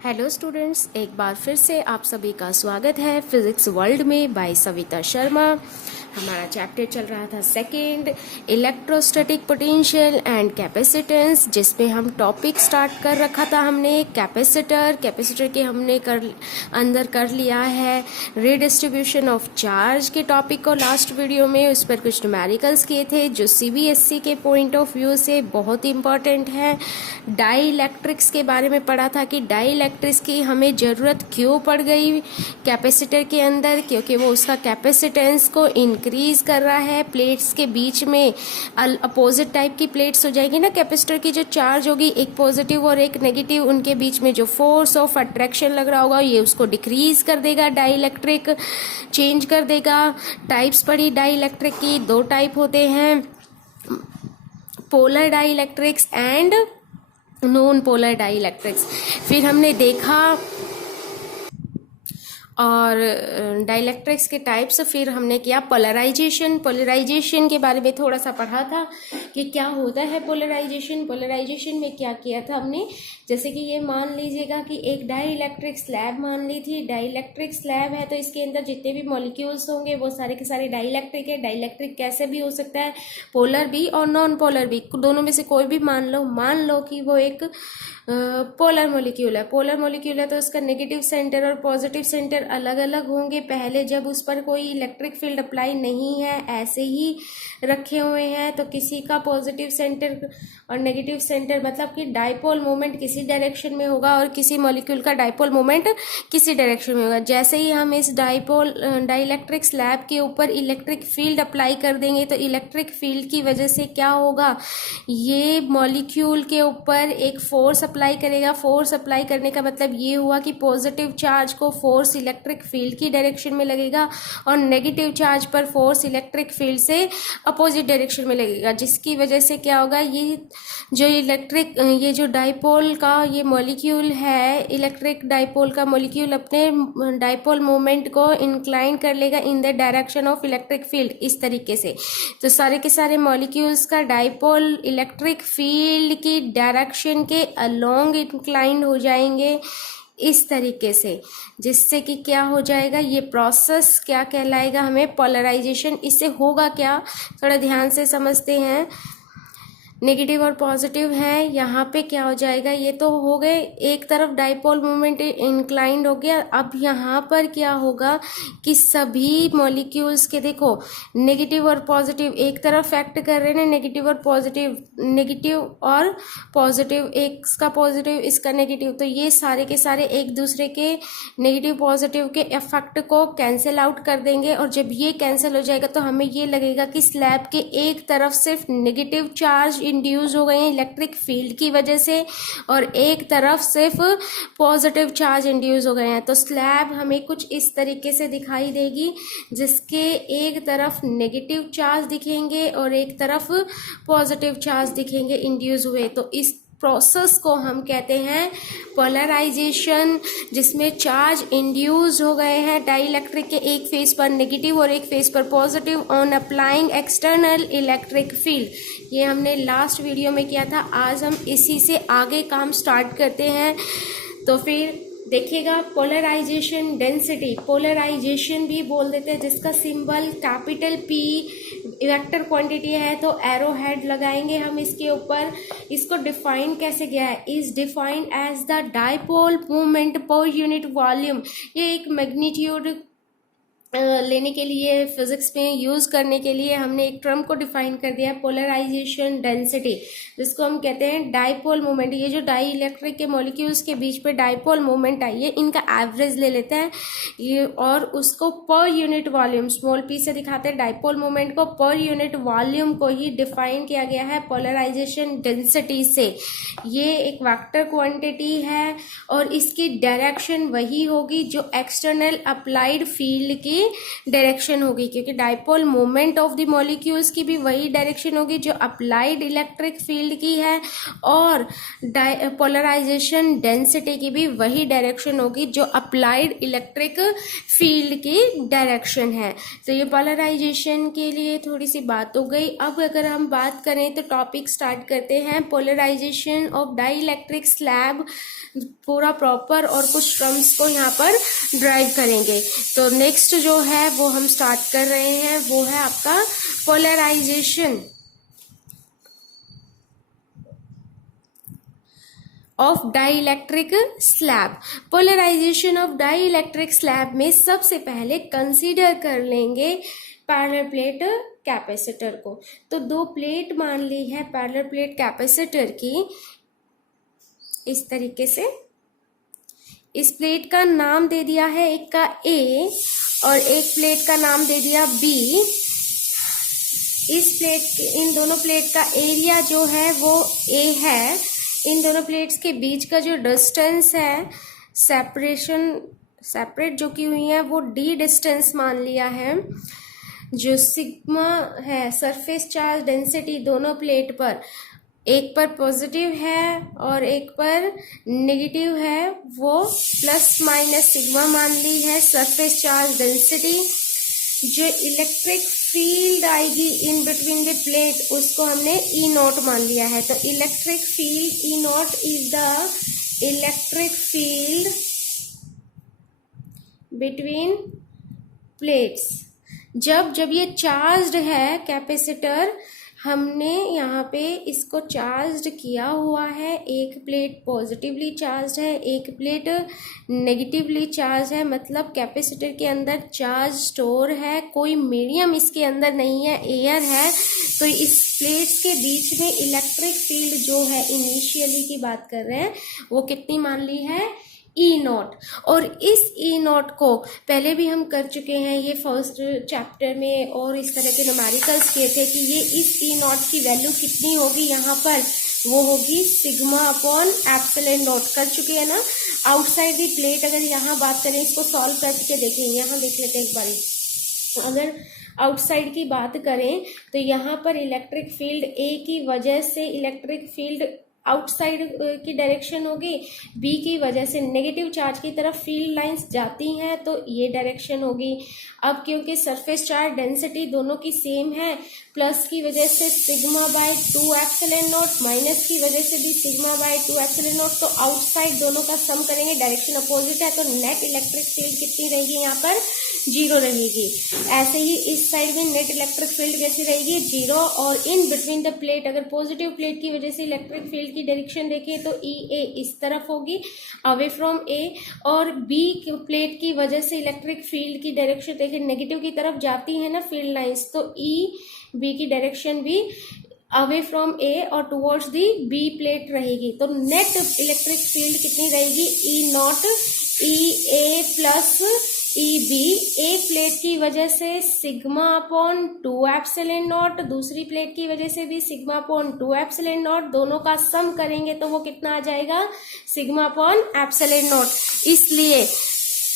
Hello students, एक बार फिर से आप सभी का स्वागत है फिजिक्स वर्ल्ड में बाय सविता शर्मा। हमारा चैप्टर चल रहा था second, electrostatic potential and capacitance, जिसमें हम टॉपिक स्टार्ट कर रखा था हमने कैपेसिटर के हमने अंदर कर लिया है रीडिस्ट्रीब्यूशन ऑफ चार्ज के टॉपिक को। लास्ट वीडियो में उस पर कुछ न्यूमेरिकल्स किए थे जो सीबीएसई के पॉइंट ऑफ व्यू से बहुत इंपॉर्टेंट है। डाई इलेक्ट्रिक्स के बारे में पढ़ा था कि डाई इलेक्ट्रिक्स की हमें ज़रूरत क्यों पड़ गई कैपेसिटर के अंदर, क्योंकि वो उसका कैपेसिटेंस को इंक्रीज कर रहा है। प्लेट्स के बीच में अपोजिट टाइप की प्लेट्स हो जाएगी ना, कैपेसिटर की जो चार्ज होगी एक पॉजिटिव और एक नेगेटिव, उनके बीच में जो फोर्स ऑफ अट्रैक्शन लग रहा होगा ये उसको डिक्रीज कर देगा, डाई इलेक्ट्रिक चेंज कर देगा। टाइप्स पढ़ी डाई इलेक्ट्रिक की, दो टाइप होते हैं, polar dielectrics and non polar dielectrics. फिर हमने देखा और डाइलेक्ट्रिक्स के टाइप्स, फिर हमने किया पोलराइजेशन के बारे में थोड़ा सा पढ़ा था कि क्या होता है पोलराइजेशन में क्या किया था हमने। जैसे कि ये मान लीजिएगा कि एक डाई इलेक्ट्रिक स्लैब मान ली थी, डाई इलेक्ट्रिक स्लैब है तो इसके अंदर जितने भी मॉलिक्यूल्स होंगे वो सारे के सारे डाई इलेक्ट्रिक है। डाई इलेक्ट्रिक कैसे भी हो सकता है, पोलर भी और नॉन पोलर भी, दोनों में से कोई भी मान लो कि वो एक पोलर मॉलिक्यूल है तो उसका नेगेटिव सेंटर और पॉजिटिव सेंटर अलग अलग होंगे। पहले जब उस पर कोई इलेक्ट्रिक फील्ड अप्लाई नहीं है, ऐसे ही रखे हुए हैं, तो किसी का पॉजिटिव सेंटर और नेगेटिव सेंटर मतलब कि डाइपोल मोमेंट किसी डायरेक्शन में होगा और किसी मॉलिक्यूल का डाइपोल मोमेंट किसी डायरेक्शन में होगा। जैसे ही हम इस डाइलेक्ट्रिक स्लैब के ऊपर इलेक्ट्रिक फील्ड अप्लाई कर देंगे तो इलेक्ट्रिक फील्ड की वजह से क्या होगा, ये मॉलिक्यूल के ऊपर एक फोर्स अप्लाई करेगा। फोर्स अप्लाई करने का मतलब ये हुआ कि पॉजिटिव चार्ज को फोर्स इलेक्ट्रिक फील्ड की डायरेक्शन में लगेगा और नेगेटिव चार्ज पर फोर्स इलेक्ट्रिक फील्ड से अपोजिट डायरेक्शन में लगेगा, जिसकी वजह से क्या होगा, ये जो डाइपोल का ये मॉलिक्यूल है, इलेक्ट्रिक डाइपोल का मॉलिक्यूल अपने डाइपोल मोमेंट को इंक्लाइन कर लेगा in the direction of electric field, इस तरीके से। तो सारे के सारे मॉलिक्यूल्स का डाइपोल इलेक्ट्रिक फील्ड की डायरेक्शन के अलोंग इंक्लाइन हो जाएंगे इस तरीके से, जिससे कि क्या हो जाएगा, ये प्रोसेस क्या कहलाएगा, हमें पोलराइजेशन। इससे होगा क्या, थोड़ा ध्यान से समझते हैं। नेगेटिव और पॉजिटिव है, यहाँ पे क्या हो जाएगा, ये तो हो गए, एक तरफ डाइपोल मोमेंट इंक्लाइंड हो गया। अब यहाँ पर क्या होगा कि सभी मॉलिक्यूल्स के देखो नेगेटिव और पॉजिटिव एक तरफ एक्ट कर रहे हैं, नेगेटिव और पॉजिटिव, एक इसका पॉजिटिव इसका नेगेटिव, तो ये सारे के सारे एक दूसरे के नेगेटिव पॉजिटिव के इफेक्ट को कैंसिल आउट कर देंगे। और जब ये कैंसिल हो जाएगा तो हमें ये लगेगा कि स्लैब के एक तरफ सिर्फ नेगेटिव चार्ज इंड्यूस हो गए हैं इलेक्ट्रिक फील्ड की वजह से और एक तरफ सिर्फ पॉजिटिव चार्ज इंड्यूस हो गए हैं। तो स्लैब हमें कुछ इस तरीके से दिखाई देगी, जिसके एक तरफ नेगेटिव चार्ज दिखेंगे और एक तरफ पॉजिटिव चार्ज दिखेंगे इंड्यूस हुए। तो इस प्रोसेस को हम कहते हैं पोलराइजेशन, जिसमें चार्ज इंड्यूस हो गए हैं डाइलेक्ट्रिक के एक फेस पर नेगेटिव और एक फेस पर positive on applying external electric field. ये हमने लास्ट वीडियो में किया था, आज हम इसी से आगे काम स्टार्ट करते हैं। तो फिर देखिएगा पोलराइजेशन डेंसिटी, पोलराइजेशन भी बोल देते हैं, जिसका symbol capital P vector quantity है, तो एरो हेड लगाएंगे हम इसके ऊपर। इसको डिफाइन कैसे गया है, is defined as the dipole movement per unit volume. ये एक मैग्नीट्यूड लेने के लिए फिजिक्स में यूज करने के लिए हमने एक टर्म को डिफाइन कर दिया है, पोलराइजेशन डेंसिटी, जिसको हम कहते हैं डाइपोल मोमेंट। ये जो डाई इलेक्ट्रिक के मॉलिक्यूल्स के बीच पे डाइपोल मोमेंट आई है, इनका एवरेज ले लेते हैं ये और उसको पर यूनिट वॉल्यूम स्मॉल p से दिखाते हैं। डाइपोल मोमेंट को पर यूनिट वॉल्यूम को ही डिफाइन किया गया है पोलराइजेशन डेंसिटी से। ये एक वेक्टर क्वांटिटी है और इसकी डायरेक्शन वही होगी जो एक्सटर्नल अप्लाइड फील्ड की की डायरेक्शन होगी, क्योंकि dipole moment of the molecules की भी वही डायरेक्शन होगी जो अप्लाइड इलेक्ट्रिक फील्ड की है, और पोलराइजेशन डेंसिटी की भी वही डायरेक्शन होगी जो अप्लाइड इलेक्ट्रिक फील्ड की डायरेक्शन है। तो ये पोलराइजेशन के लिए थोड़ी सी बात हो गई। अब अगर हम बात करें तो टॉपिक स्टार्ट करते हैं, पोलराइजेशन ऑफ डाइइलेक्ट्रिक स्लैब, पूरा प्रॉपर और कुछ टर्म्स को यहाँ पर ड्राइव करेंगे। तो नेक्स्ट जो है वो हम स्टार्ट कर रहे हैं, वो है आपका polarisation of dielectric slab. Polarisation of dielectric slab में सबसे पहले कंसीडर कर लेंगे पैरेलल प्लेट कैपेसिटर को। तो दो प्लेट मान ली है पैरेलल प्लेट कैपेसिटर की, इस तरीके से। इस प्लेट का नाम दे दिया है, एक का A और एक प्लेट का नाम दे दिया B। इस प्लेट, इन दोनों प्लेट का एरिया जो है वो A है। इन दोनों प्लेट्स के बीच का जो डिस्टेंस है, सेपरेट जो की हुई है, वो D डिस्टेंस मान लिया है। जो सिग्मा है, सरफेस चार्ज डेंसिटी दोनों प्लेट पर, एक पर पॉजिटिव है और एक पर नेगेटिव है, वो प्लस माइनस सिग्मा मान ली है सरफेस चार्ज डेंसिटी। जो इलेक्ट्रिक फील्ड आएगी इन बिटवीन द प्लेट, उसको हमने ई नॉट मान लिया है। तो electric field E not is the electric field between plates. जब ये चार्ज्ड है कैपेसिटर, हमने यहाँ पे इसको चार्ज्ड किया हुआ है, एक प्लेट पॉजिटिवली चार्ज है, एक प्लेट नेगेटिवली चार्ज है, मतलब कैपेसिटर के अंदर चार्ज स्टोर है, कोई मीडियम इसके अंदर नहीं है, एयर है। तो इस प्लेट्स के बीच में इलेक्ट्रिक फील्ड जो है, इनिशियली की बात कर रहे हैं, वो कितनी मान ली है, ई नॉट। और इस ई नॉट को पहले भी हम कर चुके हैं, ये फर्स्ट चैप्टर में, और इस तरह के न्यूमेरिकल्स किए थे कि ये इस ई नॉट की वैल्यू कितनी होगी, यहाँ पर वो होगी सिग्मा अपॉन एप्सिलॉन नॉट। कर चुके हैं ना। आउटसाइड दी प्लेट, अगर यहाँ बात करें, इसको सॉल्व करके देखें, यहाँ देख लेते हैं एक बारी। अगर आउटसाइड की बात करें तो यहाँ पर इलेक्ट्रिक फील्ड ए की वजह से इलेक्ट्रिक फील्ड आउटसाइड की डायरेक्शन होगी, बी की वजह से नेगेटिव चार्ज की तरफ फील्ड लाइंस जाती हैं, तो ये डायरेक्शन होगी। अब क्योंकि सरफेस चार्ज डेंसिटी दोनों की सेम है, प्लस की वजह से sigma bye 2 epsilon not, minus की वजह से भी सिग्मा बाय 2 एप्सिलॉन नॉट, तो आउटसाइड दोनों का सम करेंगे, डायरेक्शन अपोजिट है, तो नेट इलेक्ट्रिक फील्ड कितनी रहेगी, यहाँ पर 0 रहेगी। ऐसे ही इस साइड में नेट इलेक्ट्रिक फील्ड कैसी रहेगी, 0। और इन बिटवीन द प्लेट, अगर पॉजिटिव प्लेट की वजह से इलेक्ट्रिक फील्ड की डायरेक्शन देखें तो ई ए इस तरफ होगी, अवे फ्रॉम ए, और बी प्लेट की वजह से इलेक्ट्रिक फील्ड की डायरेक्शन देखें नेगेटिव की तरफ जाती है ना फील्ड लाइंस, तो ई बी की डायरेक्शन भी अवे फ्रॉम ए और टुवर्ड्स दी बी प्लेट रहेगी। तो नेट इलेक्ट्रिक फील्ड कितनी रहेगी, e not e a plus e b. एक प्लेट की वजह से सिग्मा अपॉन 2 एप्सिलॉन नॉट, दूसरी प्लेट की वजह से भी सिग्मा अपॉन 2 एप्सिलॉन नॉट, दोनों का सम करेंगे तो वो कितना आ जाएगा, सिग्मा अपॉन एप्सिलॉन नॉट। इसलिए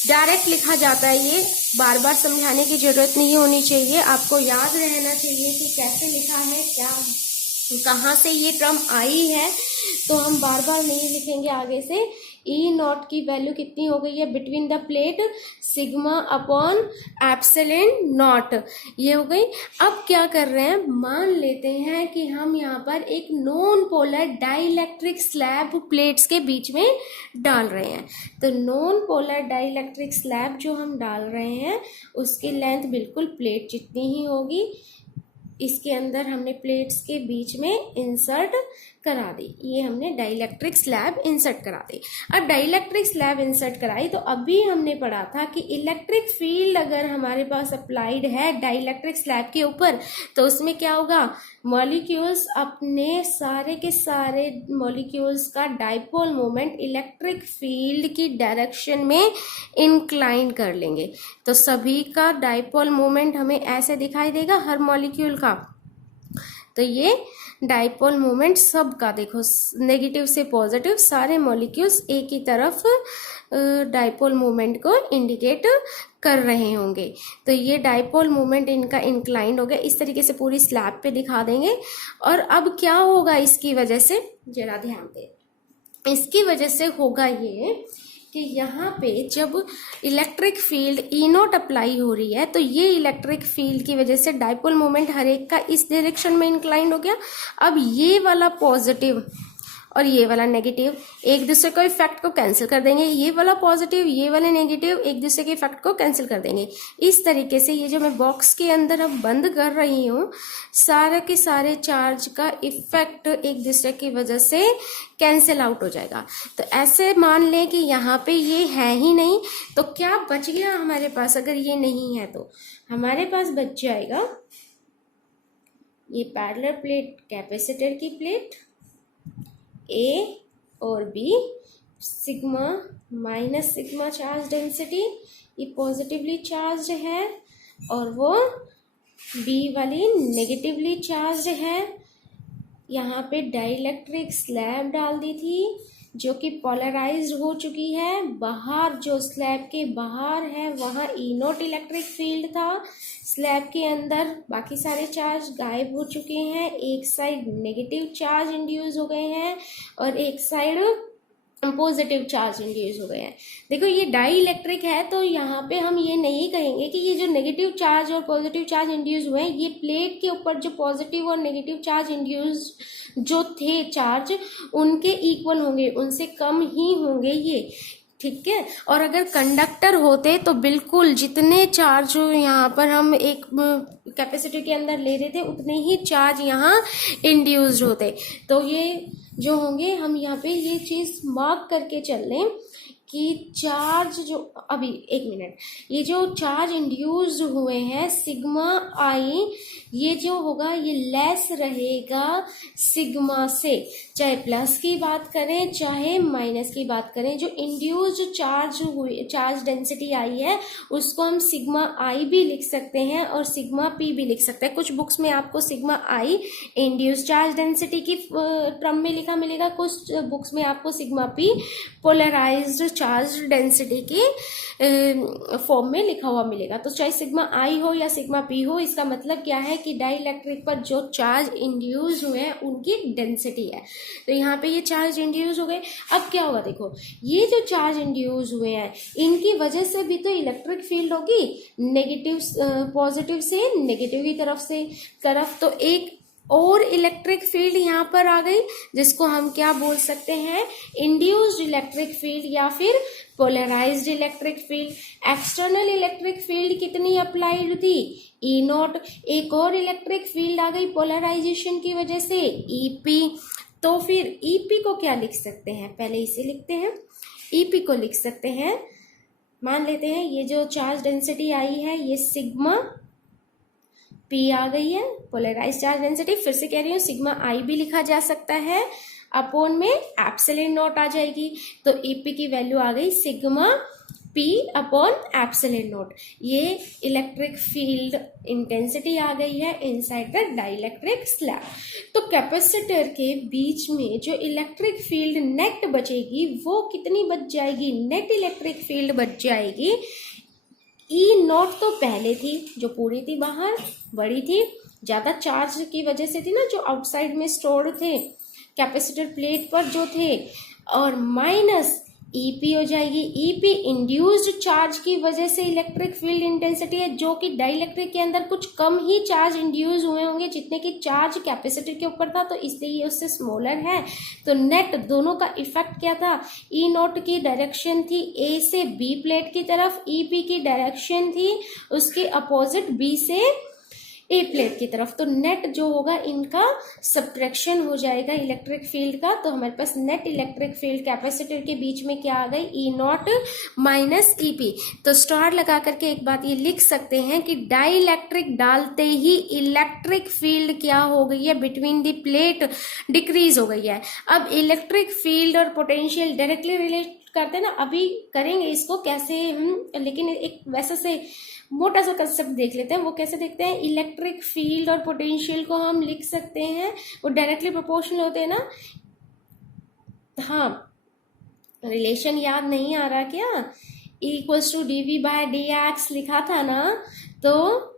डायरेक्ट लिखा जाता है, ये बार बार समझाने की जरूरत नहीं होनी चाहिए, आपको याद रहना चाहिए कि कैसे लिखा है, क्या कहाँ से ये टर्म आई है, तो हम बार बार नहीं लिखेंगे आगे से। ई नॉट की वैल्यू कितनी हो गई है between the plate, sigma upon epsilon not, ये हो गई। अब क्या कर रहे हैं, मान लेते हैं कि हम यहाँ पर एक non polar dielectric slab plates के बीच में डाल रहे हैं। तो नॉन पोलर डाइइलेक्ट्रिक स्लैब जो हम डाल रहे हैं उसकी लेंथ बिल्कुल प्लेट जितनी ही होगी। इसके अंदर हमने प्लेट्स के बीच में इंसर्ट करा दी, ये हमने डाइइलेक्ट्रिक स्लैब इंसर्ट करा दी। अब डाइइलेक्ट्रिक स्लैब इंसर्ट कराई तो अभी हमने पढ़ा था कि इलेक्ट्रिक फील्ड अगर हमारे पास अप्लाइड है डाइइलेक्ट्रिक स्लैब के ऊपर, तो उसमें क्या होगा, मॉलिक्यूल्स अपने सारे के सारे मॉलिक्यूल्स का डाइपोल मोमेंट इलेक्ट्रिक फील्ड की डायरेक्शन में इंक्लाइन कर लेंगे। तो सभी का डाइपोल मोमेंट हमें ऐसे दिखाई देगा हर मॉलिक्यूल का। तो ये डाइपोल मोमेंट सबका देखो, नेगेटिव से पॉजिटिव सारे मॉलिक्यूल्स एक ही तरफ डाइपोल मोमेंट को इंडिकेट कर रहे होंगे। तो ये डाइपोल मोमेंट इनका इंक्लाइंड हो गया। इस तरीके से पूरी स्लैब पे दिखा देंगे। और अब क्या होगा इसकी वजह से, जरा ध्यान दें। इसकी वजह से होगा ये कि यहाँ पे जब electric field E not apply हो रही है, तो ये इलेक्ट्रिक फील्ड की वजह से डाइपोल मोमेंट हर एक का इस डायरेक्शन में इंक्लाइंड हो गया। अब ये वाला पॉजिटिव और ये वाला नेगेटिव एक दूसरे को इफेक्ट को कैंसिल कर देंगे। ये वाला पॉजिटिव, ये वाले नेगेटिव एक दूसरे के इफेक्ट को कैंसिल कर देंगे। इस तरीके से ये जो मैं बॉक्स के अंदर अब बंद कर रही हूँ, सारे के सारे चार्ज का इफेक्ट एक दूसरे की वजह से कैंसिल आउट हो जाएगा। तो ऐसे मान लें कि यहाँ पे ये है ही नहीं, तो क्या बच गया हमारे पास? अगर ये नहीं है तो हमारे पास बच जाएगा ये पैरेलल प्लेट, कैपेसिटर की प्लेट ए और B, sigma minus sigma charge density, ये पॉजिटिवली चार्ज है और वो बी वाली नेगेटिवली चार्ज है। यहाँ पे डाइइलेक्ट्रिक स्लैब डाल दी थी जो कि पोलराइज्ड हो चुकी है। बाहर जो स्लैब के बाहर है वहाँ ई नॉट इलेक्ट्रिक फील्ड था। स्लैब के अंदर बाकी सारे चार्ज गायब हो चुके हैं। एक साइड नेगेटिव चार्ज इंड्यूस हो गए हैं और एक साइड पॉजिटिव चार्ज इंड्यूस हो गए हैं। देखो ये डाई इलेक्ट्रिक है, तो यहाँ पे हम ये नहीं कहेंगे कि ये जो नेगेटिव चार्ज और पॉजिटिव चार्ज इंड्यूस हुए हैं, ये प्लेट के ऊपर जो पॉजिटिव और नेगेटिव चार्ज इंड्यूस जो थे चार्ज, उनके इक्वल होंगे, उनसे कम ही होंगे ये, ठीक है। और अगर कंडक्टर होते तो बिल्कुल जितने चार्ज यहाँ पर हम एक कैपेसिटर के अंदर ले रहे थे उतने ही चार्ज यहाँ इंड्यूस्ड होते। तो ये जो होंगे, हम यहाँ पे ये चीज मार्क करके चल लें कि चार्ज जो अभी एक मिनट, ये जो चार्ज इंड्यूस्ड हुए हैं सिग्मा आई, ये जो होगा ये लेस रहेगा सिग्मा से, चाहे प्लस की बात करें चाहे माइनस की बात करें। जो इंड्यूस्ड चार्ज हुई, चार्ज डेंसिटी आई है, उसको हम सिग्मा आई भी लिख सकते हैं और सिग्मा पी भी लिख सकते हैं। कुछ बुक्स में आपको sigma i induced charge density की टर्म में लिखा मिलेगा, कुछ बुक्स में आपको sigma p polarised charge density की फॉर्म में लिखा हुआ मिलेगा। तो चाहे सिग्मा आई हो या सिग्मा पी हो, इसका मतलब क्या है कि डाइइलेक्ट्रिक पर जो चार्ज इंड्यूस हुए हैं उनकी डेंसिटी है। तो यहाँ पे ये चार्ज इंड्यूस हो गए। अब क्या होगा, देखो ये जो चार्ज इंड्यूस हुए हैं इनकी वजह से भी तो इलेक्ट्रिक फील्ड होगी, नेगेटिव पॉजिटिव से नेगेटिव की तरफ तो एक और इलेक्ट्रिक फील्ड यहाँ पर आ गई, जिसको हम क्या बोल सकते हैं, इंड्यूस्ड इलेक्ट्रिक फील्ड या फिर polarised electric field. External electric field कितनी अप्लाइड थी, ई नॉट। एक और इलेक्ट्रिक फील्ड आ गई पोलराइजेशन की वजह से, ईपी। तो फिर ईपी को क्या लिख सकते हैं, पहले इसे लिखते हैं। ईपी को लिख सकते हैं, मान लेते हैं ये जो चार्ज डेंसिटी आई है ये सिग्मा पी आ गई है, पोलराइज चार्ज डेंसिटी। फिर से कह रही हूँ सिग्मा आई भी लिखा जा सकता है, अपोन में एप्सिलॉन नॉट आ जाएगी। तो ईपी की वैल्यू आ गई sigma P upon epsilon not. ये इलेक्ट्रिक फील्ड इंटेंसिटी आ गई है इनसाइड द डाइइलेक्ट्रिक स्लैब। तो कैपेसिटर के बीच में जो इलेक्ट्रिक फील्ड नेट बचेगी वो कितनी बच जाएगी, नेट इलेक्ट्रिक फील्ड बच जाएगी। ई नॉट तो पहले थी जो पूरी थी बाहर, बड़ी थी, ज्यादा चार्ज की वजह से थी ना, जो आउटसाइड में स्टोर्ड थे कैपेसिटर प्लेट पर जो थे, और माइनस ईपी हो जाएगी। ईपी इंड्यूस्ड चार्ज की वजह से इलेक्ट्रिक फील्ड इंटेंसिटी है, जो कि डाइइलेक्ट्रिक के अंदर कुछ कम ही चार्ज इंड्यूस हुए होंगे जितने की चार्ज कैपेसिटर के ऊपर था, तो इसलिए ये उससे स्मॉलर है। तो नेट दोनों का इफेक्ट क्या था, ई नॉट की डायरेक्शन थी ए से बी प्लेट की तरफ, ईपी की डायरेक्शन थी उसके अपोजिट बी से ए प्लेट की तरफ। तो नेट जो होगा इनका सब्ट्रैक्शन हो जाएगा इलेक्ट्रिक फील्ड का। तो हमारे पास नेट इलेक्ट्रिक फील्ड कैपेसिटर के बीच में क्या आ गई, ई नॉट माइनस ईपी। तो स्टार लगा करके एक बात ये लिख सकते हैं कि डाइइलेक्ट्रिक डालते ही इलेक्ट्रिक फील्ड क्या हो गई है, बिटवीन द प्लेट डिक्रीज हो गई है। अब इलेक्ट्रिक फील्ड और पोटेंशियल डायरेक्टली रिलेट करते हैं ना, अभी करेंगे इसको कैसे हम, लेकिन एक वैसे से मोटा सा कंसेप्ट देख लेते हैं। वो कैसे देखते हैं, इलेक्ट्रिक फील्ड और पोटेंशियल को हम लिख सकते हैं, वो डायरेक्टली प्रोपोर्शनल होते हैं ना। हाँ, रिलेशन याद नहीं आ रहा क्या? Equals to dv by dx लिखा था ना, तो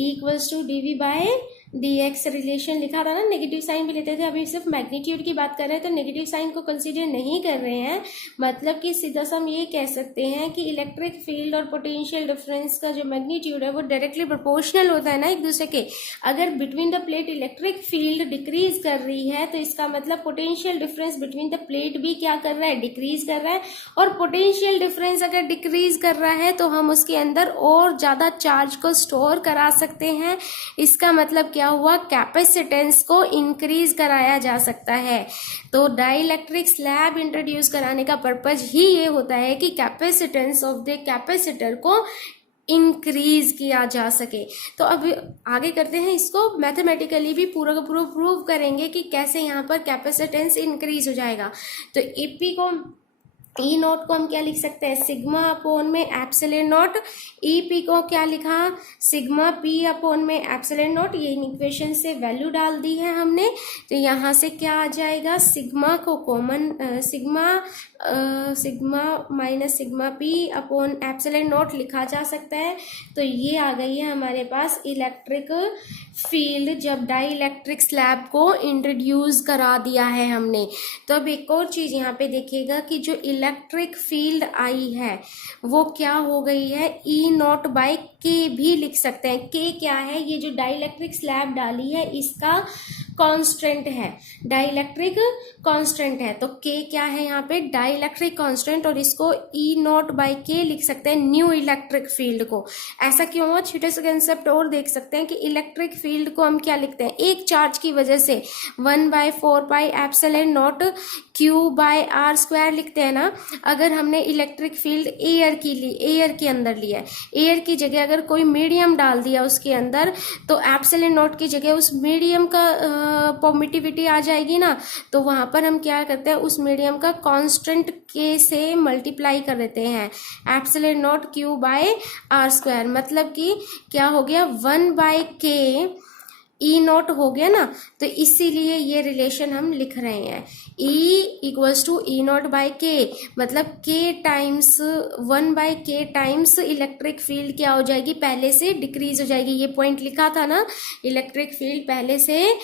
equals to dv by dx relation लिखा था ना। नेगेटिव साइन भी लेते थे, अभी सिर्फ मैग्नीट्यूड की बात कर रहे हैं तो नेगेटिव साइन को कंसीडर नहीं कर रहे हैं। मतलब कि सीधा सा हम ये कह सकते हैं कि इलेक्ट्रिक फील्ड और पोटेंशियल डिफरेंस का जो मैग्नीट्यूड है वो डायरेक्टली प्रोपोर्शनल होता है ना एक दूसरे के। अगर between the plate electric field decrease कर रही है तो इसका मतलब potential difference between the plate भी क्या कर रहा है, डिक्रीज कर रहा है। और पोटेंशियल डिफरेंस अगर डिक्रीज कर रहा है तो हम उसके अंदर और ज्यादा चार्ज को स्टोर करा सकते हैं। इसका मतलब क्या हुआ, कैपेसिटेंस को इंक्रीज कराया जा सकता है। तो डाइइलेक्ट्रिक स्लैब इंट्रोड्यूस कराने का पर्पज ही ये होता है कि कैपेसिटेंस ऑफ द कैपेसिटर को इंक्रीज किया जा सके। तो अब आगे करते हैं, इसको मैथमेटिकली भी पूरा का पूरा प्रूव करेंगे कि कैसे यहाँ पर कैपेसिटेंस इंक्रीज हो जाएगा। तो ईपी को, ई नोट को हम क्या लिख सकते हैं, सिग्मा अपोन में एप्सिलॉन नॉट। ई पी को क्या लिखा, सिग्मा पी अपोन में एप्सिलॉन नॉट। ये इक्वेशन से वैल्यू डाल दी है हमने, तो यहाँ से क्या आ जाएगा, सिग्मा को common, sigma minus sigma P upon epsilon not लिखा जा सकता है। तो ये आ गई है हमारे पास इलेक्ट्रिक फील्ड जब डाइइलेक्ट्रिक स्लैब को इंट्रोड्यूस करा दिया है हमने। तो अब एक और चीज यहाँ पे देखिएगा कि जो इलेक्ट्रिक फील्ड आई है वो क्या हो गई है, ई नॉट बाई के भी लिख सकते हैं। के क्या है, ये जो डाइइलेक्ट्रिक स्लैब डाली है इसका कांस्टेंट है, डाइइलेक्ट्रिक कांस्टेंट है। तो के क्या है यहाँ पे, डाइइलेक्ट्रिक कांस्टेंट, और इसको ई नॉट बाई के लिख सकते हैं न्यू इलेक्ट्रिक फील्ड को। ऐसा क्यों हुआ, छोटे से कंसेप्ट और देख सकते हैं कि इलेक्ट्रिक फील्ड को हम क्या लिखते हैं, एक चार्ज की वजह से 1/4 epsilon naught q by r square लिखते हैं ना। अगर हमने इलेक्ट्रिक फील्ड एयर की ली, एयर के अंदर लिया है, एयर की जगह अगर कोई मीडियम डाल दिया उसके अंदर, तो एप्सिलॉन नॉट की जगह उस मीडियम का परमिटिविटी आ जाएगी ना। तो वहां पर हम क्या करते हैं, उस मीडियम का कांस्टेंट के से मल्टीप्लाई कर देते हैं, epsilon naught q by r square. मतलब कि क्या हो गया, 1/k ई नॉट हो गया ना। तो इसीलिए ये रिलेशन हम लिख रहे हैं, E equals to E naught by k, मतलब के times 1/k times electric field क्या हो जाएगी, पहले से डिक्रीज हो जाएगी। ये पॉइंट लिखा था ना, इलेक्ट्रिक फील्ड पहले से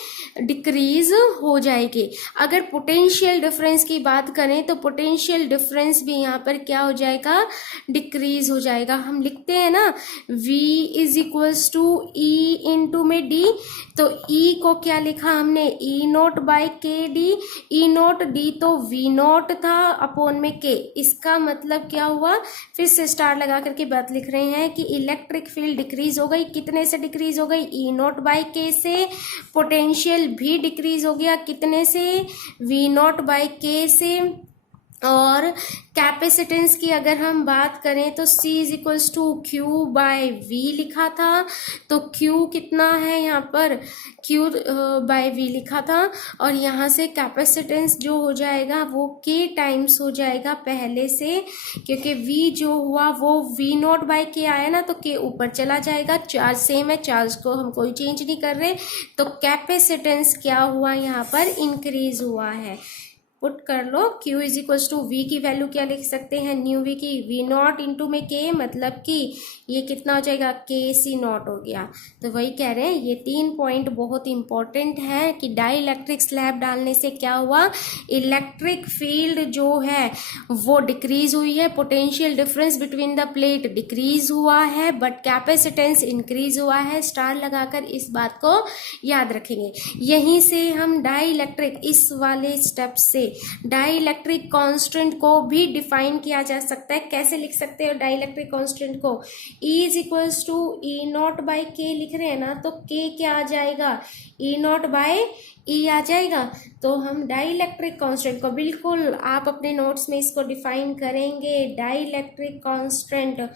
डिक्रीज हो जाएगी। अगर पोटेंशियल डिफरेंस की बात करें तो पोटेंशियल डिफरेंस भी यहाँ पर क्या हो जाएगा, डिक्रीज हो जाएगा। हम लिखते हैं ना V is equals to E into में डी, तो E को क्या लिखा हमने, E naught by k d, E naught d तो V नोट था अपोन में के। इसका मतलब क्या हुआ, फिर से स्टार लगा करके बात लिख रहे हैं कि इलेक्ट्रिक फील्ड डिक्रीज हो गई, कितने से डिक्रीज हो गई, ई नोट बाई के से। पोटेंशियल भी डिक्रीज हो गया, कितने से, V नोट बाई के से। और कैपेसिटेंस की अगर हम बात करें तो C is equals to q by V लिखा था। तो Q कितना है यहाँ पर, Q बाय वी लिखा था, और यहाँ से कैपेसिटेंस जो हो जाएगा वो K टाइम्स हो जाएगा पहले से, क्योंकि V जो हुआ वो V नॉट बाय के आया ना, तो K ऊपर चला जाएगा। चार्ज सेम है, चार्ज को हम कोई चेंज नहीं कर रहे, तो कैपेसिटेंस क्या हुआ यहाँ पर, इंक्रीज हुआ है। पुट कर लो, Q is equals to V की वैल्यू क्या लिख सकते हैं, न्यू वी की, V नॉट इंटू में K, मतलब कि ये कितना हो जाएगा, KC नॉट हो गया। तो वही कह रहे हैं, ये 3 पॉइंट बहुत इंपॉर्टेंट है कि डाइइलेक्ट्रिक स्लैब डालने से क्या हुआ, इलेक्ट्रिक फील्ड जो है वो डिक्रीज हुई है, potential difference between the plate decrease हुआ है, बट कैपेसिटेंस इंक्रीज हुआ है। स्टार लगाकर इस बात को याद रखेंगे। यहीं से हम डाइइलेक्ट्रिक, इस वाले स्टेप से डाइइलेक्ट्रिक कांस्टेंट को भी डिफाइन किया जा सकता है। कैसे लिख सकते हो डाइइलेक्ट्रिक कांस्टेंट को, E is equals to E naught by K लिख रहे हैं ना, तो K क्या आ जाएगा, ई नॉट बाय E आ जाएगा। तो हम डाइइलेक्ट्रिक कांस्टेंट को, बिल्कुल आप अपने नोट्स में इसको डिफाइन करेंगे, डाइइलेक्ट्रिक कांस्टेंट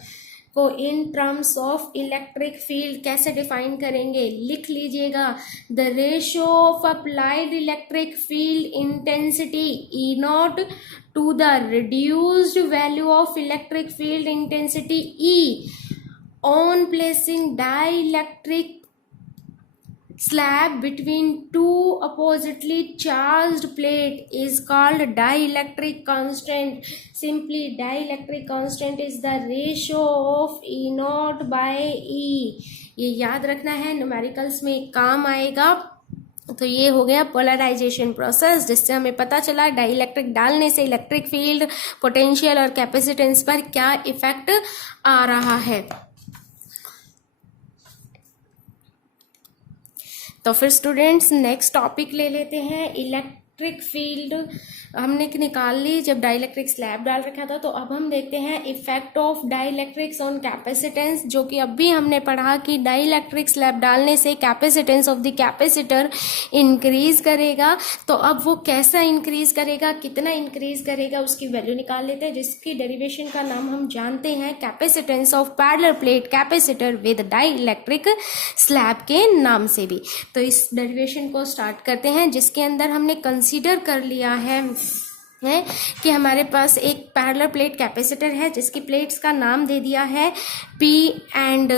को in terms of electric field कैसे डिफाइन करेंगे, लिख लीजिएगा, the ratio of applied electric field intensity E naught to the reduced value of electric field intensity E on placing dielectric slab between two oppositely charged plate is called dielectric constant. Simply dielectric constant is the ratio of E naught by E. ये याद रखना है, numericals में काम आएगा। तो ये हो गया पोलराइजेशन प्रोसेस, जिससे हमें पता चला डाइलेक्ट्रिक डालने से इलेक्ट्रिक फील्ड, पोटेंशियल और कैपेसिटेंस पर क्या इफेक्ट आ रहा है। तो फिर स्टूडेंट्स नेक्स्ट टॉपिक ले लेते हैं, इलेक्ट्रिक फील्ड हमने निकाल ली जब डाइलेक्ट्रिक स्लैब डाल रखा था। तो अब हम देखते हैं effect of dielectrics on capacitance, जो कि अभी हमने पढ़ा कि डाइलेक्ट्रिक स्लैब डालने से capacitance of the capacitor increase करेगा। तो अब वो कैसा इंक्रीज करेगा, कितना इंक्रीज करेगा, उसकी वैल्यू निकाल लेते हैं, जिसकी डेरिवेशन का नाम हम जानते हैं capacitance of parallel plate capacitor with dielectric slab के नाम से भी। तो इस डेरिवेशन को स्टार्ट करते हैं, जिसके अंदर हमने कंसीडर कर लिया है कि हमारे पास एक पैरेलल प्लेट कैपेसिटर है, जिसकी प्लेट्स का नाम दे दिया है P एंड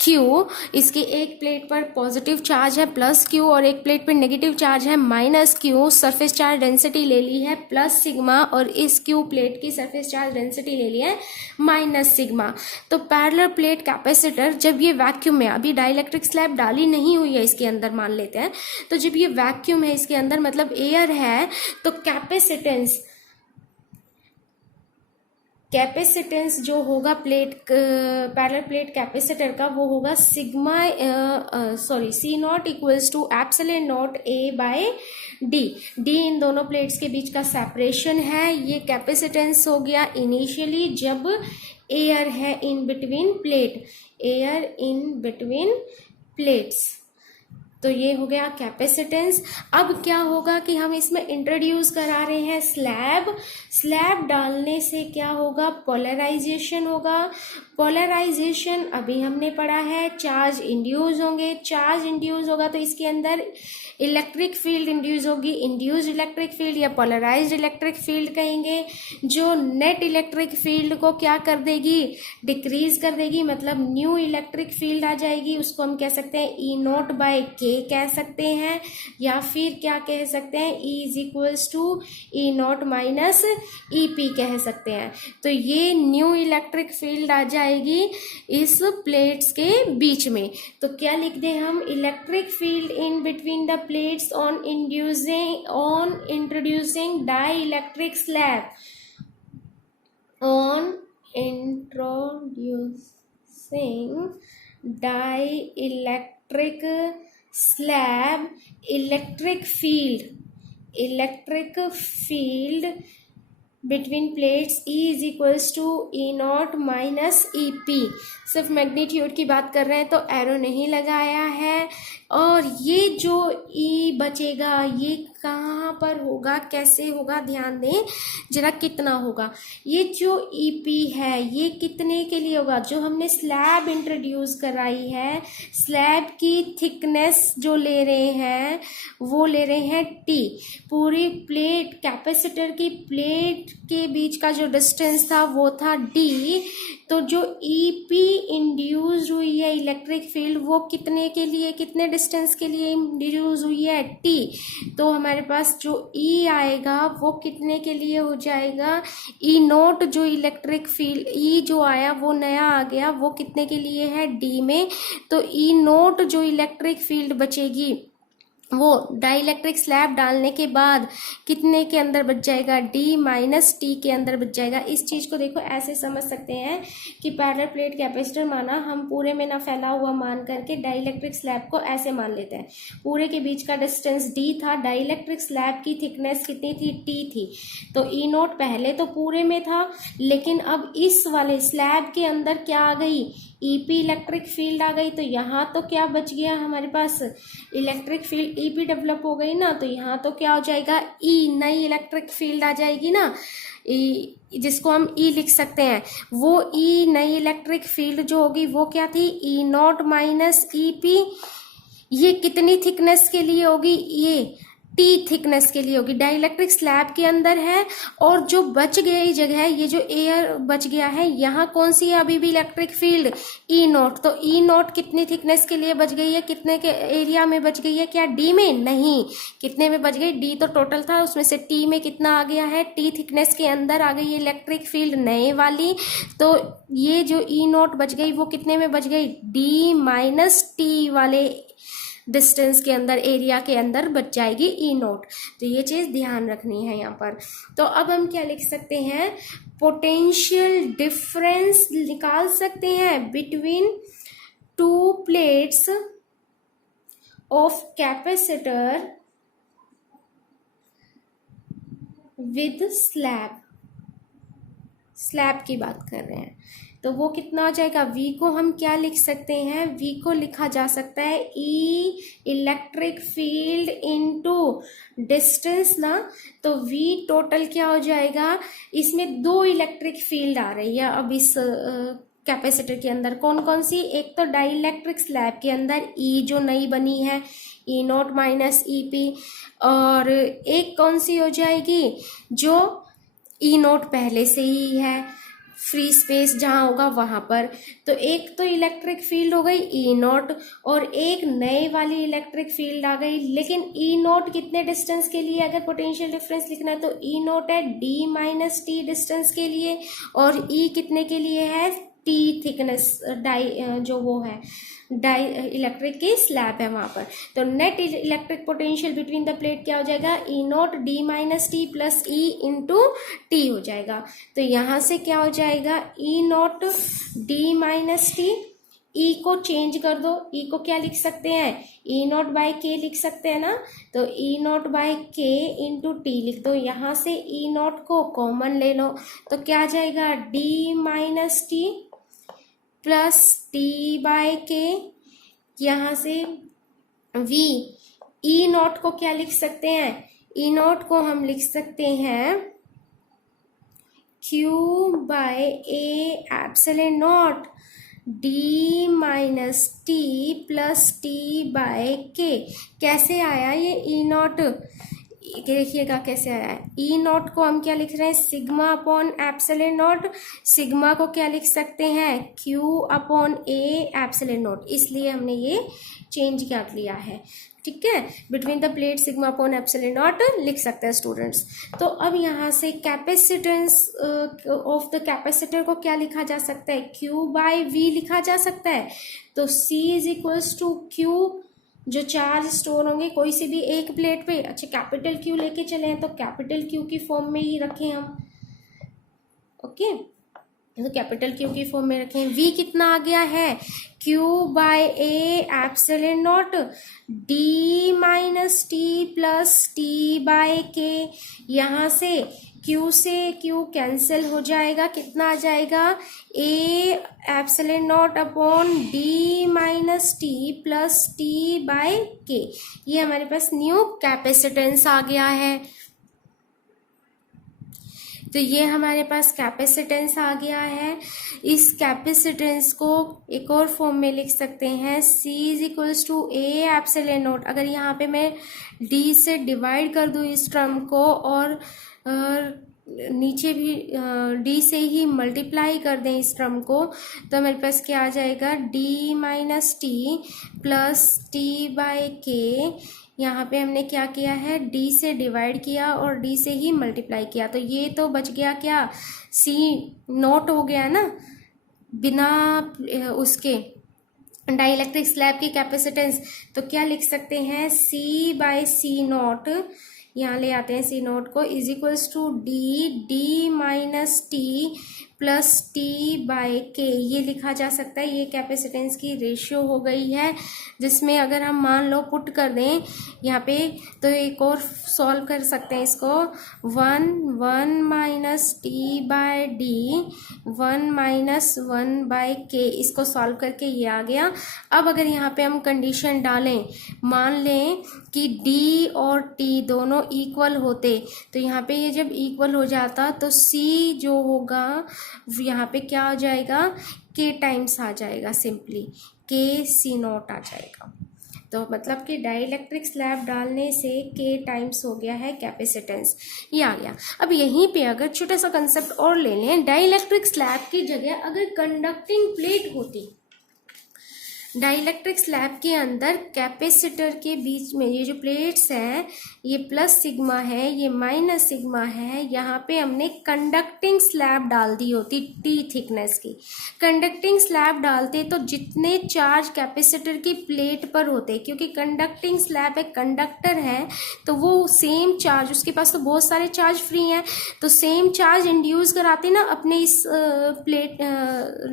Q। इसकी एक प्लेट पर पॉजिटिव चार्ज है प्लस Q और एक प्लेट पर नेगेटिव चार्ज है minus Q। Surface charge density ले ली है प्लस सिग्मा और इस Q प्लेट की सरफेस चार्ज डेंसिटी ले ली है माइनस सिग्मा। तो पैरेलल प्लेट कैपेसिटर जब ये वैक्यूम में, अभी डाइलेक्ट्रिक स्लैब डाली नहीं हुई है इसके अंदर मान लेते हैं, तो जब ये वैक्यूम है इसके अंदर मतलब एयर है, तो कैपेसिटेंस जो होगा पैरेलल प्लेट कैपेसिटर का, वो होगा sigma C naught equals to epsilon naught A by D। D इन दोनों प्लेट्स के बीच का सेपरेशन है। ये कैपेसिटेंस हो गया इनिशियली जब एयर है इन बिटवीन प्लेट्स। तो ये हो गया कैपेसिटेंस। अब क्या होगा कि हम इसमें इंट्रोड्यूस करा रहे हैं स्लैब डालने से क्या होगा, पोलराइजेशन होगा। पोलराइजेशन अभी हमने पढ़ा है, चार्ज इंड्यूस होंगे, चार्ज इंड्यूस होगा तो इसके अंदर इलेक्ट्रिक फील्ड इंड्यूस होगी, इंड्यूस्ड इलेक्ट्रिक फील्ड या पोलराइज्ड इलेक्ट्रिक फील्ड कहेंगे, जो नेट इलेक्ट्रिक फील्ड को क्या कर देगी, डिक्रीज कर देगी, मतलब न्यू इलेक्ट्रिक फील्ड आ जाएगी। उसको हम कह सकते हैं E नॉट बाय K कह सकते हैं, या फिर क्या कह सकते हैं, E is equals to E naught minus EP कह सकते हैं। तो ये न्यू इलेक्ट्रिक फील्ड आ जाएगी इस प्लेट्स के बीच में। तो क्या लिख दें हम, electric field in between the plates on introducing dielectric slab, on introducing dielectric slab, electric field between plates E is equals to E naught minus EP। सिर्फ मैग्नीट्यूड की बात कर रहे हैं तो एरो नहीं लगाया है। और ये जो E बचेगा ये कहाँ पर होगा, कैसे होगा, ध्यान दें जरा कितना होगा। ये जो EP है ये कितने के लिए होगा, जो हमने स्लैब इंट्रोड्यूस कराई है, स्लैब की थिकनेस जो ले रहे हैं वो ले रहे हैं T। पूरी प्लेट, कैपेसिटर की प्लेट के बीच का जो डिस्टेंस था वो था D। तो जो EP इंड्यूस हुई है इलेक्ट्रिक फील्ड वो कितने के लिए, कितने डिस्टेंस के लिए इंड्यूस हुई है, T। तो हमारे पास जो E आएगा वो कितने के लिए हो जाएगा, E नोट जो इलेक्ट्रिक फील्ड E जो आया वो नया आ गया, वो कितने के लिए है, D में। तो E नोट जो इलेक्ट्रिक फील्ड बचेगी वो डाइलेक्ट्रिक स्लैब डालने के बाद कितने के अंदर बच जाएगा, D माइनस T के अंदर बच जाएगा। इस चीज़ को देखो ऐसे समझ सकते हैं कि पैरेलल प्लेट कैपेसिटर माना, हम पूरे में ना फैला हुआ मान करके डाइलेक्ट्रिक स्लैब को ऐसे मान लेते हैं। पूरे के बीच का डिस्टेंस D था, डाइलेक्ट्रिक स्लैब की थिकनेस कितनी थी, T थी। तो E नोट पहले तो पूरे में था, लेकिन अब इस वाले स्लैब के अंदर क्या आ गई, EP इलेक्ट्रिक फील्ड आ गई। तो यहाँ तो क्या बच गया हमारे पास, इलेक्ट्रिक फील्ड EP डेवलप हो गई ना, तो यहाँ तो क्या हो जाएगा, E नई इलेक्ट्रिक फील्ड आ जाएगी ना, जिसको हम E लिख सकते हैं। वो E नई इलेक्ट्रिक फील्ड जो होगी वो क्या थी, E नॉट माइनस EP। ये कितनी थिकनेस के लिए होगी, ये टी थिकनेस के लिए होगी, डाइलेक्ट्रिक स्लैब के अंदर है और जो बच गई जगह है, ये जो एयर बच गया है, यहाँ कौन सी है अभी भी इलेक्ट्रिक फील्ड, ई नॉट। तो ई नॉट कितनी थिकनेस के लिए बच गई है, कितने के एरिया में बच गई है, क्या डी में, नहीं, कितने में बच गई, डी तो टोटल था, उसमें से टी में कितना आ गया है, टी थिकनेस के अंदर आ गई है इलेक्ट्रिक फील्ड नए वाली। तो ये जो ई नॉट बच गई वो कितने में बच गई, डी माइनस टी वाले डिस्टेंस के अंदर, एरिया के अंदर बच जाएगी ई नोट। तो ये चीज ध्यान रखनी है यहाँ पर। तो अब हम क्या लिख सकते हैं, पोटेंशियल डिफरेंस निकाल सकते हैं between two plates of capacitor with slab, slab की बात कर रहे हैं। तो वो कितना हो जाएगा, V को हम क्या लिख सकते हैं, V को लिखा जा सकता है E electric field into distance ना। तो V टोटल क्या हो जाएगा, इसमें दो इलेक्ट्रिक फील्ड आ रही है अब इस कैपेसिटर के अंदर, कौन कौन सी, एक तो डाइलेक्ट्रिक स्लैब के अंदर E जो नई बनी है, E naught minus E P, और एक कौन सी हो जाएगी, जो E नोट पहले से ही है, फ्री स्पेस जहाँ होगा वहां पर। तो एक तो इलेक्ट्रिक फील्ड हो गई ई नॉट, और एक नए वाली इलेक्ट्रिक फील्ड आ गई। लेकिन ई नॉट कितने डिस्टेंस के लिए, अगर पोटेंशियल डिफरेंस लिखना है तो ई नॉट है डी माइनस टी डिस्टेंस के लिए, और ई कितने के लिए है, टी थिकनेस, जो वो है डाई इलेक्ट्रिक की स्लैब है वहां पर। तो net electric potential between the plate क्या हो जाएगा, ई not D minus T plus e into t हो जाएगा। तो यहां से क्या हो जाएगा, ई not D minus t, e को चेंज कर दो, ई को क्या लिख सकते हैं, ई नॉट बाय के लिख सकते हैं ना। तो ई नॉट बाय के इंटू टी लिख दो, यहां से ई नॉट को कॉमन ले लो, तो क्या आ जाएगा, D minus T plus T by K, यहां से वी, ई नॉट को क्या लिख सकते हैं, ई नॉट को हम लिख सकते हैं Q by A epsilon not D minus T plus T by K. कैसे आया ये ई नॉट, देखिएगा कैसे आया है, ई नॉट को हम क्या लिख रहे हैं, sigma upon epsilon not, sigma को क्या लिख सकते हैं, Q upon A epsilon not, इसलिए हमने ये चेंज कर लिया है, ठीक है। Between the plate sigma upon epsilon naught लिख सकते हैं स्टूडेंट्स। तो अब यहाँ से कैपेसिटेंस ऑफ द कैपेसिटर को क्या लिखा जा सकता है, क्यू बाय वी लिखा जा सकता है। तो C is equals to Q, जो चार्ज स्टोर होंगे कोई सी भी एक प्लेट पे, अच्छा कैपिटल क्यू लेके चले हैं तो कैपिटल क्यू की फॉर्म में ही रखें हम, ओके, तो कैपिटल क्यू की फॉर्म में रखें। V कितना आ गया है, Q by A epsilon naught D minus T plus T by K, यहाँ से Q से Q कैंसिल हो जाएगा, कितना आ जाएगा, A epsilon naught upon D minus T plus T by K. ये हमारे पास न्यू कैपेसिटेंस आ गया है। तो ये हमारे पास कैपेसिटेंस आ गया है। इस कैपेसिटेंस को एक और फॉर्म में लिख सकते हैं, C is equals to A epsilon naught. अगर यहाँ पे मैं D से डिवाइड कर दूँ इस टर्म को, और नीचे भी D से ही मल्टीप्लाई कर दें इस टर्म को, तो हमारे पास क्या आ जाएगा, D minus T plus T by K. यहाँ पे हमने क्या किया है, D से डिवाइड किया और D से ही मल्टीप्लाई किया, तो ये तो बच गया क्या, C नॉट हो गया ना, बिना उसके डाइलेक्ट्रिक स्लैब की कैपेसिटेंस। तो क्या लिख सकते हैं, C बाय C नॉट, यहाँ ले आते हैं C नॉट को, is equals to D minus T plus T by K, ये लिखा जा सकता है। ये कैपेसिटेंस की रेशियो हो गई है, जिसमें अगर हम मान लो पुट कर दें यहाँ पे, तो एक और सॉल्व कर सकते हैं इसको, 1 minus T by D 1 minus 1 by K, इसको सॉल्व करके ये आ गया। अब अगर यहाँ पे हम कंडीशन डालें, मान लें कि D और T दोनों इक्वल होते, तो यहाँ पे ये जब इक्वल हो जाता तो C जो होगा यहाँ पे क्या हो जाएगा, K टाइम्स आ जाएगा, सिंपली K C नॉट आ जाएगा। तो मतलब कि डाइलेक्ट्रिक स्लैब डालने से K टाइम्स हो गया है कैपेसिटेंस, ये आ गया। अब यहीं पे अगर छोटा सा कंसेप्ट और ले लें, डाइलेक्ट्रिक स्लैब की जगह अगर कंडक्टिंग प्लेट होती, डाइलेक्ट्रिक स्लैब के अंदर कैपेसिटर के बीच में ये जो प्लेट्स हैं, ये प्लस सिग्मा है, ये माइनस सिग्मा है, यहाँ पे हमने कंडक्टिंग स्लैब डाल दी होती T थिकनेस की। कंडक्टिंग स्लैब डालते तो जितने चार्ज कैपेसिटर की प्लेट पर होते, क्योंकि कंडक्टिंग स्लैब एक कंडक्टर है तो वो सेम चार्ज, उसके पास तो बहुत सारे चार्ज फ्री हैं, तो सेम चार्ज इंड्यूस कराते ना अपने इस प्लेट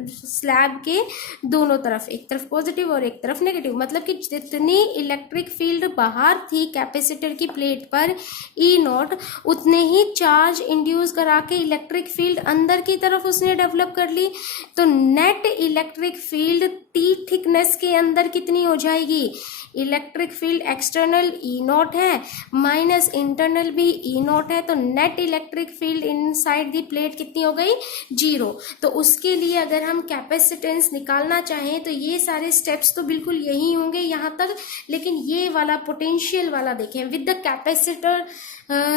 स्लैब के दोनों तरफ, एक तरफ पॉजिटिव और एक तरफ नेगेटिव। मतलब कि जितनी इलेक्ट्रिक फील्ड बाहर थी कैपेसिटर की प्लेट पर ई नॉट, उतने ही चार्ज इंड्यूस करा के इलेक्ट्रिक फील्ड अंदर की तरफ उसने डेवलप कर ली। तो net electric field T thickness के अंदर कितनी हो जाएगी? Electric field external E not है माइनस इंटरनल भी ई नॉट है, तो net electric field inside the plate कितनी हो गई? 0। तो उसके लिए अगर हम कैपेसिटेंस निकालना चाहें तो ये सारे स्टेप्स तो बिल्कुल यही होंगे यहाँ तक, लेकिन ये वाला पोटेंशियल वाला देखें with the capacitor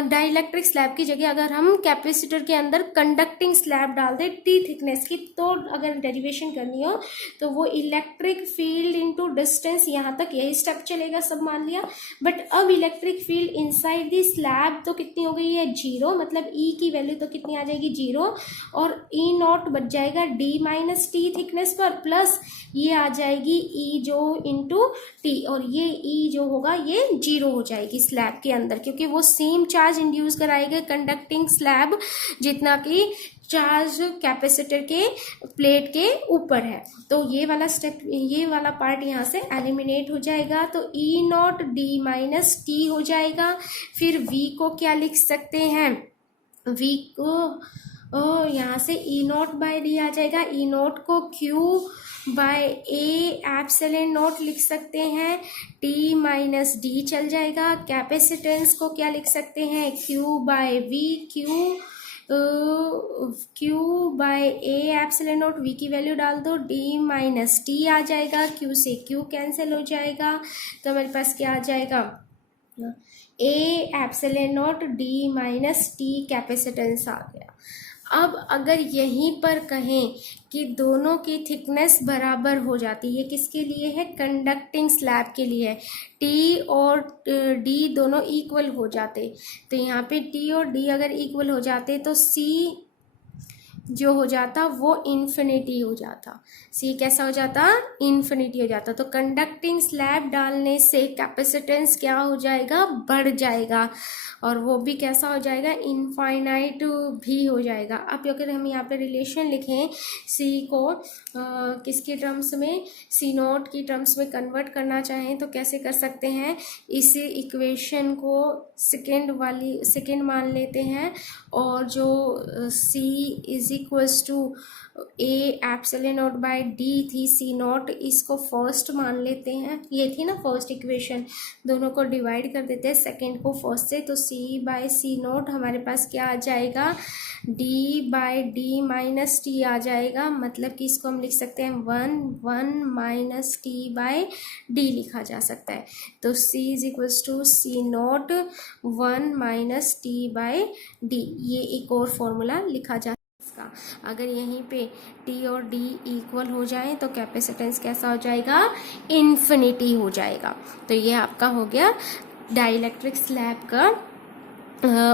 dielectric slab की जगह अगर हम कैपेसिटर के अंदर कंडक्टिंग स्लैब डाल दें टी थिकनेस की, तो अगर डेरिवेशन करनी हो तो वो इलेक्ट्रिक फील्ड इनटू डिस्टेंस, यहाँ तक यही स्टेप चलेगा, सब मान लिया। बट अब electric field inside the slab तो कितनी हो गई है? 0। मतलब ई की वैल्यू तो कितनी आ जाएगी? 0। और ई नॉट बच जाएगा डी माइनस टी थिकनेस पर, प्लस ये आ जाएगी ई जो इंटू टी, और ये ई जो होगा ये 0 हो जाएगी स्लैब के अंदर, क्योंकि वो सेम चार्ज इंड्यूस कराएगा कंडक्टिंग स्लैब जितना कि चार्ज कैपेसिटर के प्लेट के ऊपर है। तो ये वाला स्टेप, ये वाला पार्ट यहाँ से एलिमिनेट हो जाएगा। तो ई नॉट डी माइनस टी हो जाएगा। फिर वी को क्या लिख सकते हैं? वी को यहाँ से ई नॉट बाय डी आ जाएगा। ई नॉट को Q by A epsilon naught लिख सकते हैं, टी माइनस डी चल जाएगा। कैपेसिटेंस को क्या लिख सकते हैं? Q by V, Q by A epsilon naught, V की वैल्यू डाल दो, डी माइनस टी आ जाएगा, क्यू से क्यू कैंसिल हो जाएगा, तो हमारे पास क्या आ जाएगा? A epsilon not D minus t capacitance आ गया। अब अगर यहीं पर कहें कि दोनों की थिकनेस बराबर हो जाती है, किसके लिए है? कंडक्टिंग स्लैब के लिए। टी और डी दोनों इक्वल हो जाते, तो यहाँ पे टी और डी अगर इक्वल हो जाते तो सी जो हो जाता वो इन्फिनिटी हो जाता। सी कैसा हो जाता? इन्फिनिटी हो जाता। तो कंडक्टिंग स्लैब डालने से कैपेसिटेंस क्या हो जाएगा? बढ़ जाएगा, और वो भी कैसा हो जाएगा? इनफाइनाइट भी हो जाएगा। अब अगर हम यहाँ पे रिलेशन लिखें सी को किसके टर्म्स में? सी नॉट की टर्म्स में कन्वर्ट करना चाहें तो कैसे कर सकते हैं? इस इक्वेशन को सेकेंड मान लेते हैं, और जो c is equals to A epsilon not by d थी सी नॉट, इसको फर्स्ट मान लेते हैं। ये थी ना फर्स्ट इक्वेशन, दोनों को डिवाइड कर देते हैं सेकेंड को फर्स्ट से, तो सी बाय सी नॉट हमारे पास क्या आ जाएगा? D by d minus t आ जाएगा। मतलब कि इसको हम लिख सकते हैं 1 माइनस टी बाय डी लिखा जा सकता है। तो c is equals to c not 1 minus T by d, ये एक और फॉर्मूला लिखा जा इसका। अगर यहीं पे T और D इक्वल हो जाए तो कैपेसिटेंस कैसा हो जाएगा? इन्फिनिटी हो जाएगा। तो ये आपका हो गया डाइलेक्ट्रिक स्लैब का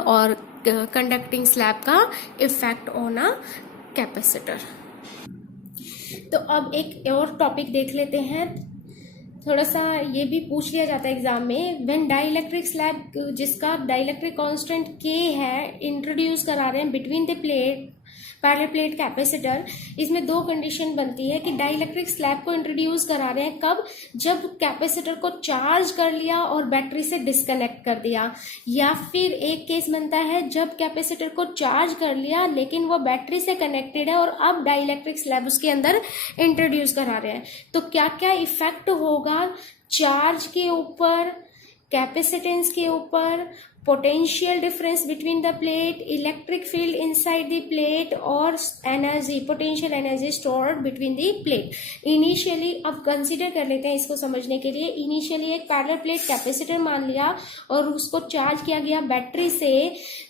और कंडक्टिंग स्लैब का इफेक्ट ऑन अ कैपेसिटर। तो अब एक और टॉपिक देख लेते हैं, थोड़ा सा ये भी पूछ लिया जाता है एग्जाम में। व्हेन डाइलेक्ट्रिक स्लैब, जिसका डाइलेक्ट्रिक कांस्टेंट K है, इंट्रोड्यूस करा रहे हैं between the plate parallel plate capacitor, इसमें दो कंडीशन बनती है कि डाइलेक्ट्रिक स्लैब को इंट्रोड्यूस करा रहे हैं कब? जब कैपेसिटर को चार्ज कर लिया और बैटरी से डिस्कनेक्ट कर दिया, या फिर एक केस बनता है जब कैपेसिटर को चार्ज कर लिया लेकिन वो बैटरी से कनेक्टेड है और अब डाइलेक्ट्रिक स्लैब उसके अंदर इंट्रोड्यूस करा रहे हैं। तो क्या क्या इफेक्ट होगा चार्ज के ऊपर, कैपेसिटेंस के ऊपर, potential difference between the plate, electric field inside the plate और energy, potential energy stored between the plate. Initially, अब कंसिडर कर लेते हैं इसको समझने के लिए. इनिशियली एक पैरेलल प्लेट कैपेसिटर मान लिया और उसको चार्ज किया गया बैटरी से,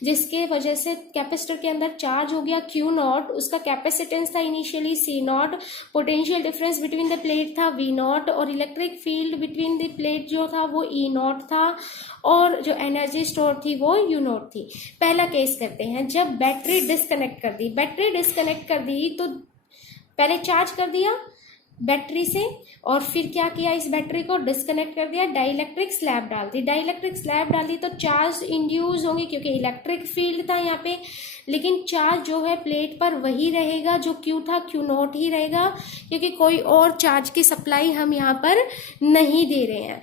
जिसके वजह से कैपेसिटर के अंदर चार्ज हो गया Q नॉट. उसका कैपेसिटेंस था initially C not. Potential difference between the plate था V नॉट और electric field between the plate जो था वो E नॉट था और जो एनर्जी स्टोर थी वो U नॉट थी. पहला केस करते हैं. जब बैटरी डिस्कनेक्ट कर दी तो पहले चार्ज कर दिया बैटरी से और फिर क्या किया, इस बैटरी को डिस्कनेक्ट कर दिया, डाइलेक्ट्रिक स्लैब डाल दी तो चार्ज इंड्यूस होंगे क्योंकि इलेक्ट्रिक फील्ड था यहाँ पे. लेकिन चार्ज जो है प्लेट पर वही रहेगा जो Q था, Q नॉट ही रहेगा क्योंकि कोई और चार्ज की सप्लाई हम यहाँ पर नहीं दे रहे हैं.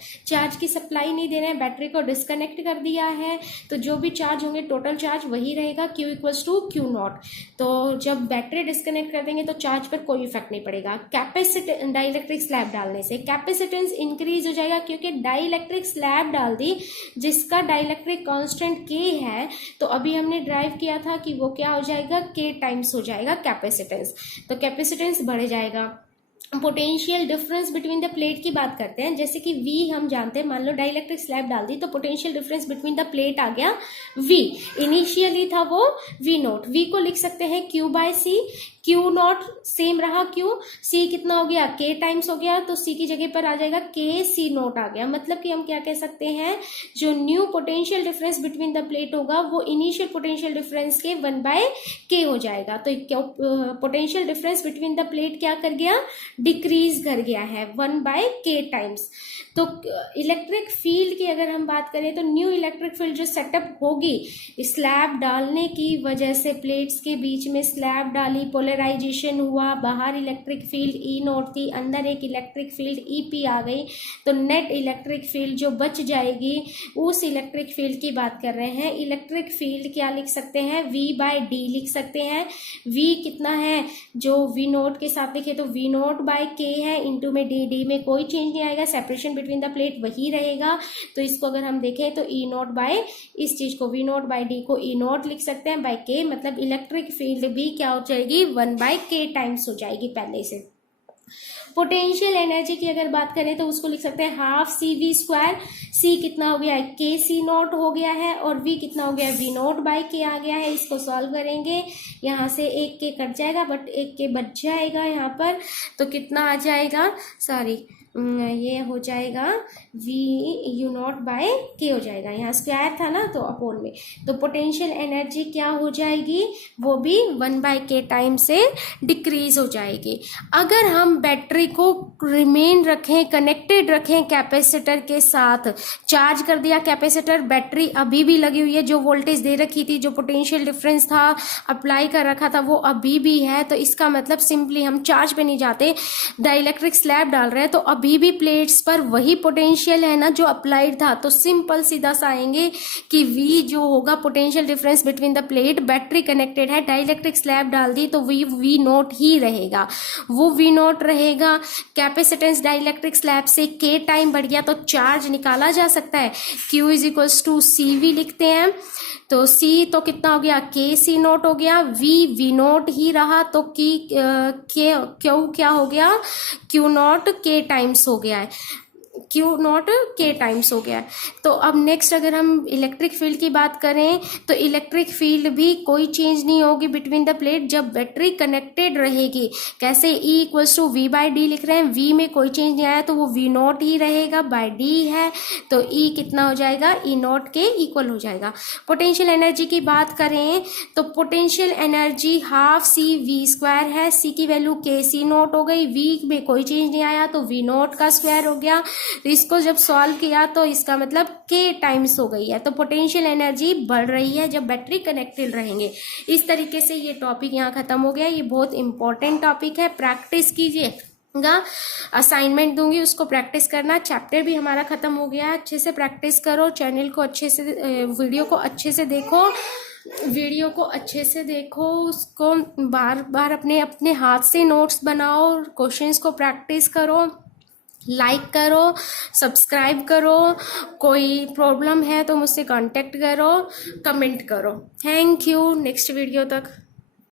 बैटरी को डिस्कनेक्ट कर दिया है तो जो भी चार्ज होंगे टोटल चार्ज वही रहेगा Q equals to Q naught. तो जब बैटरी डिस्कनेक्ट कर देंगे तो चार्ज पर कोई इफेक्ट नहीं पड़ेगा. डाइलेक्ट्रिक स्लैब डालने से कैपेसिटेंस इंक्रीज हो जाएगा क्योंकि डाइलेक्ट्रिक स्लैब डाल दी जिसका डाइलेक्ट्रिक कांस्टेंट K है. तो अभी हमने ड्राइव किया था कि वो क्या हो जाएगा, K टाइम्स हो जाएगा कैपेसिटेंस. तो कैपेसिटेंस बढ़ जाएगा. Potential difference between the plate की बात करते हैं. जैसे कि V हम जानते हैं, मान लो डाइलेक्ट्रिक स्लैब डाल दी तो potential difference between the plate आ गया V. इनिशियली था वो V नॉट. V को लिख सकते हैं Q by C. Q naught same रहा Q. C कितना हो गया, K टाइम्स हो गया तो C की जगह पर आ जाएगा K C नॉट आ गया. मतलब कि हम क्या कह सकते हैं, जो new potential difference between the plate होगा वो इनिशियल पोटेंशियल डिफरेंस के 1/K हो जाएगा. तो potential difference between the plate क्या कर गया, डिक्रीज कर गया है 1/K टाइम्स. तो इलेक्ट्रिक फील्ड की अगर हम बात करें तो न्यू इलेक्ट्रिक फील्ड जो सेटअप होगी स्लैब डालने की वजह से, प्लेट्स के बीच में स्लैब डाली, पोलराइजेशन हुआ, बाहर इलेक्ट्रिक फील्ड E नॉट थी, अंदर एक इलेक्ट्रिक फील्ड EP आ गई, तो नेट इलेक्ट्रिक फील्ड जो बच जाएगी उस इलेक्ट्रिक फील्ड की बात कर रहे हैं. इलेक्ट्रिक फील्ड क्या लिख सकते हैं, V/D लिख सकते हैं. V कितना है, जो V नॉट के साथ लिखे तो V नॉट बाय K है, इंटू में D में कोई चेंज नहीं आएगा, सेपरेशन बिटवीन द प्लेट वही रहेगा. तो इसको अगर हम देखें तो E नॉट बाय, इस चीज को V नॉट बाय D को E नॉट लिख सकते हैं बाय K. मतलब इलेक्ट्रिक फील्ड भी क्या हो जाएगी, 1/K टाइम्स हो जाएगी पहले से. पोटेंशियल एनर्जी की अगर बात करें तो उसको लिख सकते हैं हाफ CV². C कितना हो गया है, K C नॉट हो गया है और V कितना हो गया है, V नॉट बाय K आ गया है. इसको सॉल्व करेंगे, यहाँ से एक K कट जाएगा बट एक K बच जाएगा यहाँ पर. तो कितना आ जाएगा, सॉरी ये हो जाएगा V U naught by K हो जाएगा. यहाँ स्क्वायर था ना तो अपोन में. तो पोटेंशियल एनर्जी क्या हो जाएगी, वो भी 1/K टाइम से डिक्रीज हो जाएगी. अगर हम बैटरी को रिमेन रखें, कनेक्टेड रखें कैपेसिटर के साथ, चार्ज कर दिया कैपेसिटर, बैटरी अभी भी लगी हुई है, जो वोल्टेज दे रखी थी, जो पोटेंशियल डिफरेंस था अप्लाई कर रखा था वो अभी भी है. तो इसका मतलब सिंपली हम चार्ज पे नहीं जाते, डाइलेक्ट्रिक स्लैब डाल रहे हैं तो अभी भी प्लेट्स पर वही पोटेंशियल है ना जो अप्लाइड था. तो सिंपल सीधा सा आएंगे कि V जो होगा potential difference between the plate, battery connected है, डाइलेक्ट्रिक स्लैब डाल दी तो V नॉट ही रहेगा, वो V नॉट रहेगा. कैपेसिटेंस डाइलेक्ट्रिक स्लैब से K टाइम बढ़ गया तो चार्ज निकाला जा सकता है. Q is equals to CV लिखते हैं. तो C तो कितना हो गया, K C नॉट हो गया, V नॉट ही रहा तो Q क्या हो गया, Q नॉट K टाइम्स हो गया है, Q नॉट K टाइम्स हो गया है. तो अब नेक्स्ट अगर हम इलेक्ट्रिक फील्ड की बात करें तो इलेक्ट्रिक फील्ड भी कोई चेंज नहीं होगी बिटवीन द प्लेट जब बैटरी कनेक्टेड रहेगी. कैसे, E इक्वल्स टू V/D लिख रहे हैं, V में कोई चेंज नहीं आया तो वो V नॉट ही रहेगा, बाय D है तो E कितना हो जाएगा, E नॉट के इक्वल हो जाएगा. पोटेंशियल एनर्जी की बात करें तो पोटेंशियल एनर्जी हाफ CV² है, C की वैल्यू K C नॉट हो गई, V में कोई चेंज नहीं आया तो V नॉट का स्क्वायर हो गया. तो इसको जब सॉल्व किया तो इसका मतलब K टाइम्स हो गई है. तो पोटेंशियल एनर्जी बढ़ रही है जब बैटरी कनेक्टेड रहेंगे. इस तरीके से ये टॉपिक यहाँ खत्म हो गया. ये बहुत इंपॉर्टेंट टॉपिक है, प्रैक्टिस कीजिएगा. असाइनमेंट दूंगी उसको प्रैक्टिस करना. चैप्टर भी हमारा खत्म हो गया है, अच्छे से प्रैक्टिस करो. चैनल को अच्छे से, वीडियो को अच्छे से देखो, उसको बार बार अपने हाथ से नोट्स बनाओ, क्वेश्चंस को प्रैक्टिस करो. लाइक करो, सब्सक्राइब करो, कोई प्रॉब्लम है तो मुझसे कांटेक्ट करो, कमेंट करो। थैंक यू, नेक्स्ट वीडियो तक।